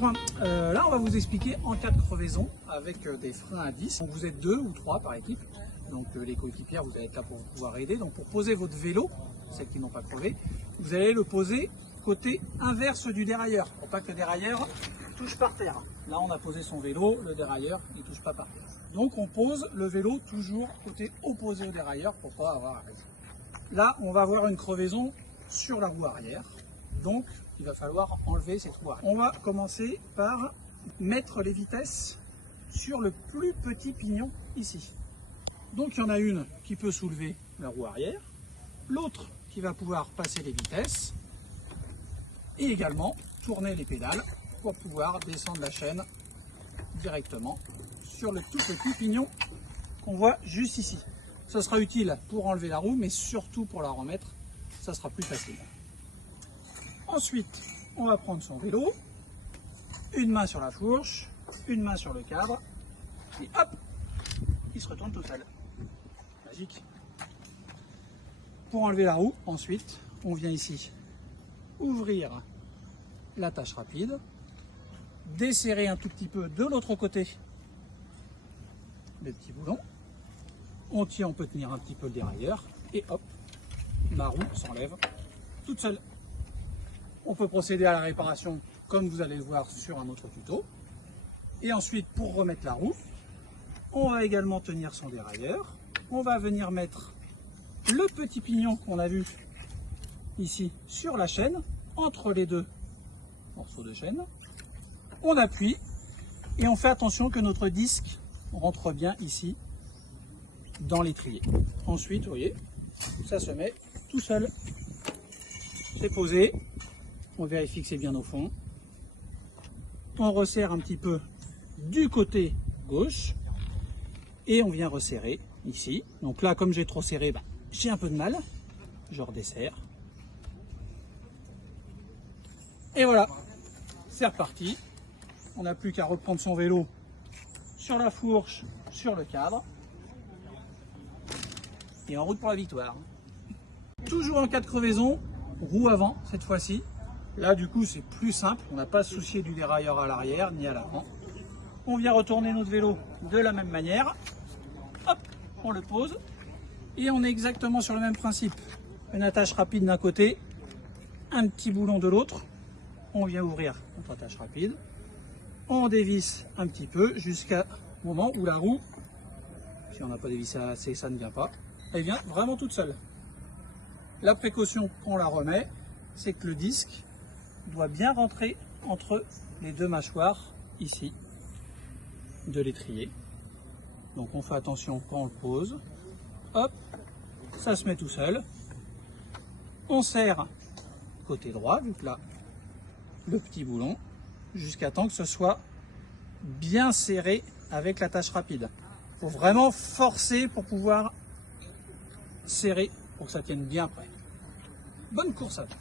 Bonjour, là on va vous expliquer en cas de crevaison avec des freins à vis. Donc, vous êtes 2 ou 3 par équipe, donc les coéquipières vous allez être là pour pouvoir aider. Donc pour poser votre vélo, celles qui n'ont pas crevé, vous allez le poser côté inverse du dérailleur, pour pas que le dérailleur touche par terre. Là on a posé son vélo, le dérailleur il touche pas par terre. Donc on pose le vélo toujours côté opposé au dérailleur pour pas avoir à raison. Là on va avoir une crevaison sur la roue arrière, donc il va falloir enlever cette roue arrière. On va commencer par mettre les vitesses sur le plus petit pignon ici. Donc il y en a une qui peut soulever la roue arrière, l'autre qui va pouvoir passer les vitesses et également tourner les pédales pour pouvoir descendre la chaîne directement sur le tout petit pignon qu'on voit juste ici. Ça sera utile pour enlever la roue, mais surtout pour la remettre, ça sera plus facile. Ensuite, on va prendre son vélo, une main sur la fourche, une main sur le cadre, et hop, il se retourne tout seul. Magique. Pour enlever la roue, ensuite, on vient ici ouvrir l'attache rapide, desserrer un tout petit peu de l'autre côté les petits boulons, on peut tenir un petit peu le dérailleur, et hop, ma roue s'enlève toute seule. On peut procéder à la réparation comme vous allez le voir sur un autre tuto. Et ensuite, pour remettre la roue, on va également tenir son dérailleur. On va venir mettre le petit pignon qu'on a vu ici sur la chaîne, entre les deux morceaux de chaîne. On appuie et on fait attention que notre disque rentre bien ici dans l'étrier. Ensuite, vous voyez, ça se met tout seul. C'est posé. On vérifie que c'est bien au fond. On resserre un petit peu du côté gauche et on vient resserrer ici. Donc là, comme j'ai trop serré, j'ai un peu de mal. Je redesserre. Et voilà, c'est reparti. On n'a plus qu'à reprendre son vélo sur la fourche, sur le cadre. Et en route pour la victoire. Toujours en cas de crevaison, roue avant cette fois-ci. Là, du coup, c'est plus simple. On n'a pas à se soucier du dérailleur à l'arrière ni à l'avant. On vient retourner notre vélo de la même manière. Hop, on le pose. Et on est exactement sur le même principe. Une attache rapide d'un côté, un petit boulon de l'autre. On vient ouvrir notre attache rapide. On dévisse un petit peu jusqu'à moment où la roue, si on n'a pas dévissé assez, ça ne vient pas. Elle vient vraiment toute seule. La précaution quand on la remet, c'est que le disque doit bien rentrer entre les deux mâchoires ici de l'étrier. Donc on fait attention quand on le pose. Hop, ça se met tout seul. On serre côté droit, vu que là, le petit boulon, jusqu'à temps que ce soit bien serré avec l'attache rapide. Il faut vraiment forcer pour pouvoir serrer, pour que ça tienne bien après. Bonne course à vous.